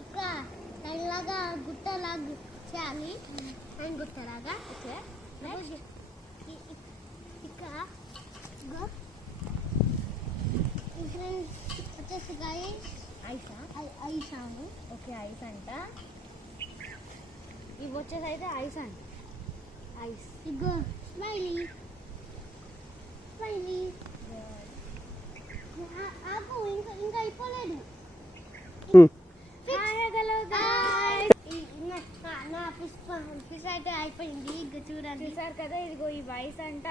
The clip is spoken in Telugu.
ఇక్కడ ఇలాగా గుట్టలాగా చేయాలి అండ్ గుట్టలాగా ఇక్కడ వచ్చేసి ఐస్ ఓకే ఐస్ అంట. ఇవి వచ్చేసి అయితే ఐస్ అంట. ఐస్ ఇగో స్మైలీ ఆకు ఇంకా అయిపోలేదు. నా ఫిష్ అయితే అయిపోయింది. ఇక చూడండి చూసారు కదా, ఇదిగో ఈ ఐస్ అంట.